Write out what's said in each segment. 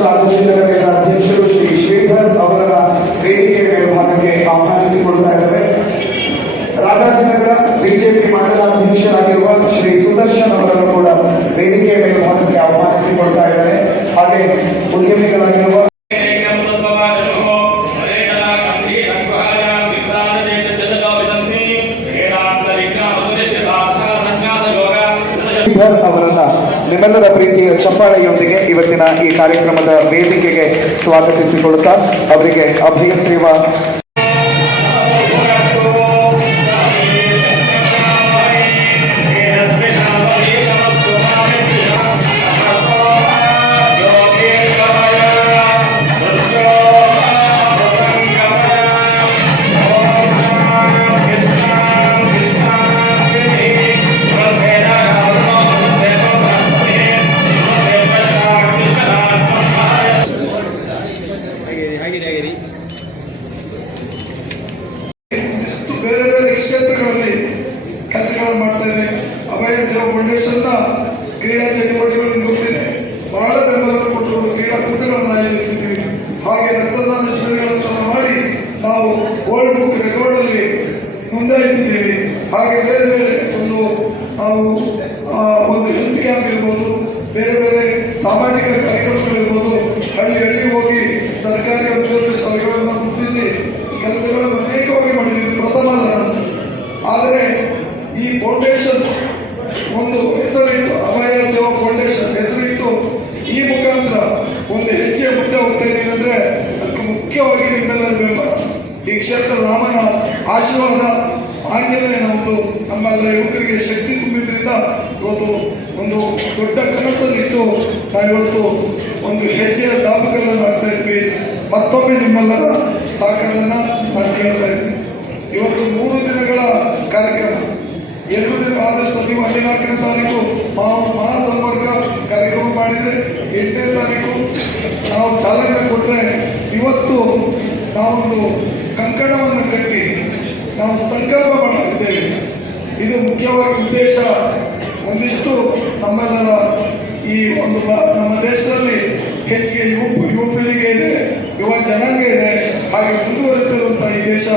ರಾಮಮಂದಿರ trust Rajashekhara ಅಧ್ಯಕ್ಷರು ಶ್ರೀ ಶ್ರೀಧರ್ ಅವರ ವೇದಿಕೆ ಮೇಲ್ಭಾಗಕ್ಕೆ ಆಹ್ವಾನಿಸಿಕೊಳ್ತಾ ಇದ್ದಾರೆ ರಾಜಾಜಿನಗರ ಬಿಜೆಪಿ ಮಂಡಲಾಧ್ಯಕ್ಷರಾಗಿರುವ ಶ್ರೀ ಸುದರ್ಶನ್ ಅವರನ್ನು ಕೂಡ ವೇದಿಕೆಯ ಮೇಲ್ಭಾಗಕ್ಕೆ ಆಹ್ವಾನಿಸಿಕೊಳ್ತಾ ಇದ್ದಾರೆ ಹಾಗೆ ಉದ್ಯಮಿಗಳಾಗಿರುವ ಶ್ರೀಧರ್ ಅವರನ್ನ ನಿಮ್ಮೆಲ್ಲರ ಪ್ರೀತಿಯ ಚಪ್ಪಾಳೆಯೊಂದಿಗೆ ಇವತ್ತಿನ ಈ ಕಾರ್ಯಕ್ರಮದ ವೇದಿಕೆಗೆ ಸ್ವಾಗತಿಸಿಕೊಳ್ಳುತ್ತಾ ಅವರಿಗೆ ಅಭಯ ಸೇವಾ ಹಾಗೆ ಬೇರೆ ಬೇರೆ ಒಂದು ನಾವು ಒಂದು ಹೆಲ್ತ್ ಕ್ಯಾಂಪ್ ಇರ್ಬೋದು, ಬೇರೆ ಬೇರೆ ಸಾಮಾಜಿಕ ಕಾರ್ಯಕ್ರಮಗಳಿರ್ಬೋದು ಹಳ್ಳಿ ಹಳ್ಳಿ ಹೋಗಿ ಸರ್ಕಾರಿ ಅಭಿವೃದ್ಧಿ ಶಾಲೆಗಳನ್ನು ಗುರುತಿಸಿ ಕೆಲಸಗಳನ್ನು ಅನೇಕವಾಗಿ ಮಾಡಿದ್ದೀವಿ ಪ್ರಥಮ ಆದರೆ ಈ ಫೌಂಡೇಶನ್ ಒಂದು ಹೆಸರಿಟ್ಟು, ಅಭಯ ಸೇವಾ ಫೌಂಡೇಶನ್ ಹೆಸರಿಟ್ಟು, ಈ ಮುಖಾಂತರ ಒಂದು ಹೆಜ್ಜೆ ಮುಂದೆ ಹೋಗ್ತಾ ಅಂದರೆ, ಅದಕ್ಕೆ ಮುಖ್ಯವಾಗಿ ನಿಮ್ಮೆಲ್ಲರ ಬೆಂಬಲ. ಈ ಕ್ಷೇತ್ರ ರಾಮನ ಆಶೀರ್ವಾದ ಆಂಜನೇಯನ ಒಂದು ನಮ್ಮೆಲ್ಲ ಯುವಕರಿಗೆ ಶಕ್ತಿ ತುಂಬಿದ್ರಿಂದ ಇವತ್ತು ಒಂದು ದೊಡ್ಡ ಕನಸನ್ನಿಟ್ಟು ನಾವಿವತ್ತು ಒಂದು ಹೆಜ್ಜೆಯ ದಾಪಕಗಳನ್ನು ಮಾಡ್ತಾ ಇದ್ವಿ. ಮತ್ತೊಮ್ಮೆ ನಿಮ್ಮೆಲ್ಲರ ಸಹಕಾರನ ನಾನು ಕೇಳ್ತಾ ಇದ್ದೀನಿ. ಇವತ್ತು ಮೂರು ದಿನಗಳ ಕಾರ್ಯಕ್ರಮ. ಎರಡು ದಿನ ಆದಷ್ಟು ನೀವು ಹದಿನಾಲ್ಕನೇ ತಾರೀಕು ಮಹಾ ಮಹಾಸಂಪರ್ಕ ಕಾರ್ಯಕ್ರಮ ಮಾಡಿದರೆ ಎಂಟನೇ ತಾರೀಕು ನಾವು ಚಾಲನೆ ಕೊಟ್ಟರೆ ಇವತ್ತು ನಾವೊಂದು ಕಂಕಣವನ್ನು ಕಟ್ಟಿ ನಾವು ಸಂಕಲ್ಪ ಮಾಡುತ್ತಿದ್ದೇವೆ ಇದು ಮುಖ್ಯವಾಗಿ ಉದ್ದೇಶ. ಒಂದಿಷ್ಟು ನಮ್ಮೆಲ್ಲರ ಈ ಒಂದು ನಮ್ಮ ದೇಶದಲ್ಲಿ ಹೆಚ್ಚಿಗೆ ಯುವ ಯುವ ಪೀಳಿಗೆ ಇದೆ, ಯುವ ಜನಾಂಗ ಇದೆ, ಹಾಗೆ ಮುಂದುವರೆದಿರುವಂತಹ ಈ ದೇಶ.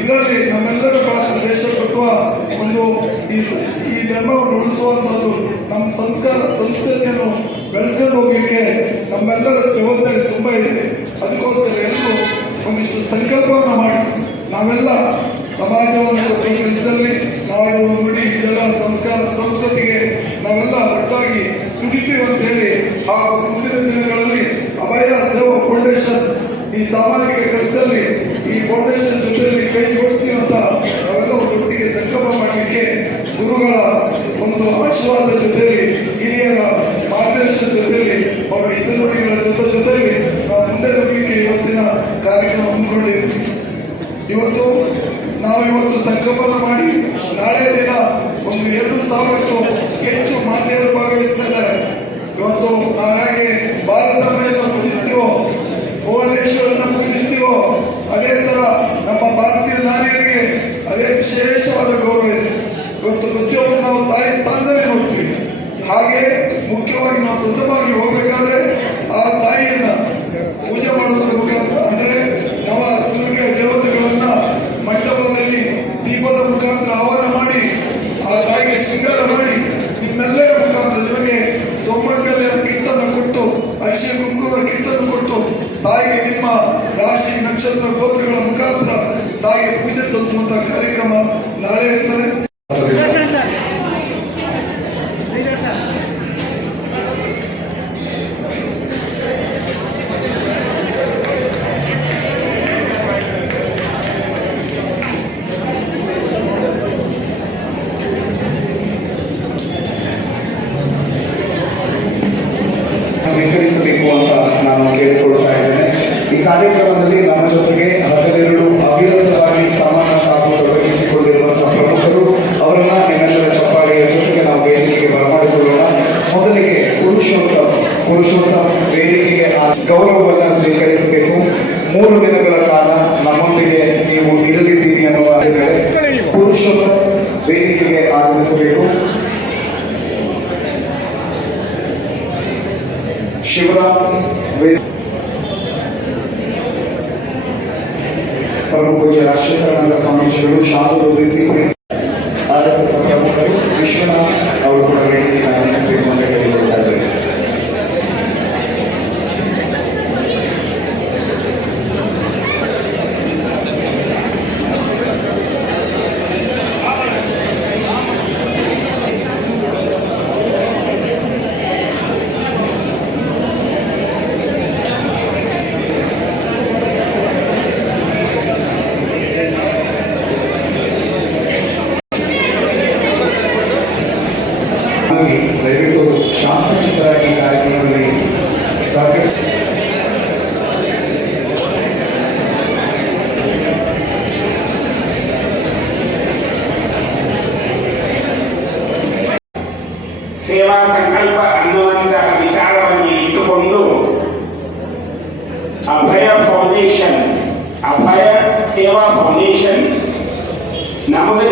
ಇದರಲ್ಲಿ ನಮ್ಮೆಲ್ಲರ ಪಾತ್ರ ದೇಶ ಕಟ್ಟುವ ಒಂದು ಈ ಈ ಧರ್ಮವನ್ನು ಉಳಿಸುವಂಥದ್ದು ನಮ್ಮ ಸಂಸ್ಕಾರ, ಸಂಸ್ಕೃತಿಯನ್ನು ಬೆಳೆಸ್ಕೊಂಡು ಹೋಗಲಿಕ್ಕೆ ನಮ್ಮೆಲ್ಲರ ಜವಾಬ್ದಾರಿ ತುಂಬ ಇದೆ. ಅದಕ್ಕೋಸ್ಕರ ಎಲ್ಲರೂ ಒಂದಿಷ್ಟು ಸಂಕಲ್ಪವನ್ನು ಮಾಡಿ, ನಾವೆಲ್ಲ ಸಮಾಜವನ್ನು ಕೆಲಸದಲ್ಲಿ ನಾಡು ನುಡಿ ಜಲ ಸಂಸ್ಕಾರ ಸಂಸ್ಕೃತಿಗೆ ನಾವೆಲ್ಲ ಒಟ್ಟಾಗಿ ದುಡಿತೀವಿ ಅಂತ ಹೇಳಿ ಆ ಮುಂದಿನ ದಿನಗಳಲ್ಲಿ ಅಭಯ ಸೇವಾ ಫೌಂಡೇಶನ್ ಈ ಸಾಮಾಜಿಕ ಕೆಲಸದಲ್ಲಿ ಈ ಫೌಂಡೇಶನ್ ಜೊತೆಯಲ್ಲಿ ಕೈ ಜೋಡಿಸ್ತೀವಿ ಅಂತ ನಾವೆಲ್ಲ ಒಟ್ಟಿಗೆ ಸಂಕಲ್ಪ ಮಾಡಲಿಕ್ಕೆ ಗುರುಗಳ ಒಂದು ಆಶೀರ್ವಾದ ಜೊತೆಯಲ್ಲಿ ಹಿರಿಯರ ಮಾರ್ಗದರ್ಶನ ಜೊತೆಯಲ್ಲಿ ಅವರ ಹಿತನುಡಿಗಳ ಜೊತೆ ಜೊತೆಯಲ್ಲಿ ನಾವು ಮುಂದೆ ಹೋಗಲಿಕ್ಕೆ ಇವತ್ತಿನ ಕಾರ್ಯಕ್ರಮ ಹಮ್ಮಿಕೊಂಡಿದ್ದೀವಿ. ಇವತ್ತು ನಾವು ಇವತ್ತು ಸಂಕಲ್ಪ ಮಾಡಿ ನಾಳೆ ದಿನ ಒಂದು ಎರಡು ಸಾವಿರಕ್ಕೂ ಹೆಚ್ಚು ಮಾತೆಯರು ಭಾಗವಹಿಸ್ತಾ ಇದ್ದಾರೆ ಇವತ್ತು ನಾವು ಹೇಗೆ ಭಾರತ ಮೇಲೆ ಪೂಜಿಸ್ತೀವೋ ಭುವನೇಶ್ವರನ್ನ ಪೂಜಿಸ್ತೀವೋ ಅದೇ ತರ ನಮ್ಮ ಭಾರತೀಯ ನಾರಿಯರಿಗೆ ಅದೇ ವಿಶೇಷವಾದ ಗೌರವ ಇದೆ ಇವತ್ತು ಪ್ರತಿಯೊಬ್ಬರು ನಾವು ತಾಯಿ ಸ್ಥಾನದಲ್ಲಿ ನೋಡ್ತೀವಿ ಹಾಗೆ ಮುಖ್ಯವಾಗಿ ನಾವು ಪ್ರಥಮವಾಗಿ ಹೋಗ್ಬೇಕಾದ್ರೆ ಆ ತಾಯಿಯನ್ನ ಪೂಜೆ ಮಾಡೋದ್ರ ಮುಖಾಂತರ ಅಂದ್ರೆ ನವ ದುರ್ಗೆ ದೇವತೆಗಳನ್ನ ಮಂಟಪದಲ್ಲಿ ದೀಪದ ಮುಖಾಂತರ ಆಹ್ವಾನ ಮಾಡಿ ಆ ತಾಯಿಗೆ ಶೃಂಗಾರ ಮಾಡಿ ನಿಮ್ಮೆಲ್ಲರ ಮುಖಾಂತರ ನಿಮಗೆ ಸೌಮಂಗಲ್ಯ ಕಿಟ್ಟನ್ನು ಕೊಟ್ಟು ಅರಿಶಿನ ಕುಂಕುಮದ ಕಿಟ್ಟನ್ನು ಕೊಟ್ಟು ತಾಯಿಗೆ ನಿಮ್ಮ ರಾಶಿ ನಕ್ಷತ್ರ ಗೋತ್ರಗಳ ಮುಖಾಂತರ ತಾಯಿಗೆ ಪೂಜೆ ಸಲ್ಲಿಸುವಂತಹ ಕಾರ್ಯಕ್ರಮ ನಾಳೆ ಇರ್ತದೆ. ಪುರುಷೋತ್ತಮ್ ಪುರುಷೋತ್ತಮ್ ವೇದಿಕೆಗೆ ಗೌರವವನ್ನು ಸ್ವೀಕರಿಸಬೇಕು ಮೂರು ದಿನಗಳ ಕಾಲ ನಮ್ಮೊಂದಿಗೆ ನೀವು ಇರಲಿದ್ದೀರಿ ಅನ್ನುವ ಪುರುಷೋತ್ತಮ್ ವೇದಿಕೆಗೆ ಆಗಮಿಸಬೇಕು ಶಿವರಾಮ್ ಪರಮ ಪೂಜ್ಯ ರಾಷ್ಟ್ರೀಕರಣದ ಸ್ವಾಮೀಜಿಗಳು ಶಾಂತಗೊಳಿಸಿ ಶಾಂತಿ ಚಿತ್ರರಾಗಿ ಕಾರ್ಯಕ್ರಮದಲ್ಲಿ ಸಾಕಷ್ಟು ಸೇವಾ ಸಂಕಲ್ಪ ಅನ್ನುವಂತಹ ವಿಚಾರವನ್ನು ಇಟ್ಟುಕೊಂಡು ಅಭಯ ಫೌಂಡೇಶನ್ ಅಭಯ ಸೇವಾ ಫೌಂಡೇಶನ್ ನಮಗೆ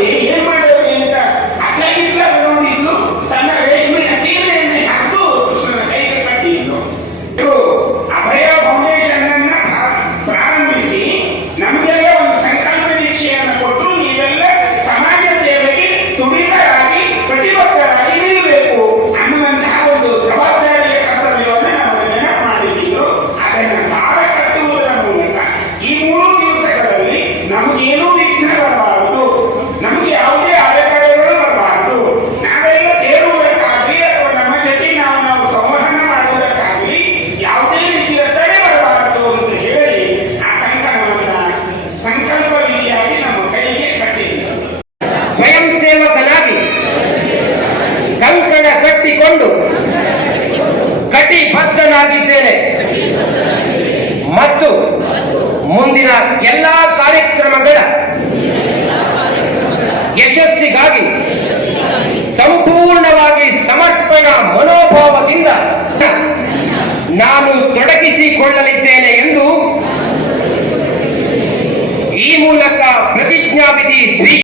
দেহে ಎಲ್ಲ ಕಾರ್ಯಕ್ರಮಗಳ ಯಶಸ್ಸಿಗಾಗಿ ಸಂಪೂರ್ಣವಾಗಿ ಸಮರ್ಪಣ ಮನೋಭಾವದಿಂದ ನಾನು ತೊಡಗಿಸಿಕೊಳ್ಳಲಿದ್ದೇನೆ ಎಂದು ಈ ಮೂಲಕ ಪ್ರತಿಜ್ಞಾವಿಧಿ ಶ್ರೀ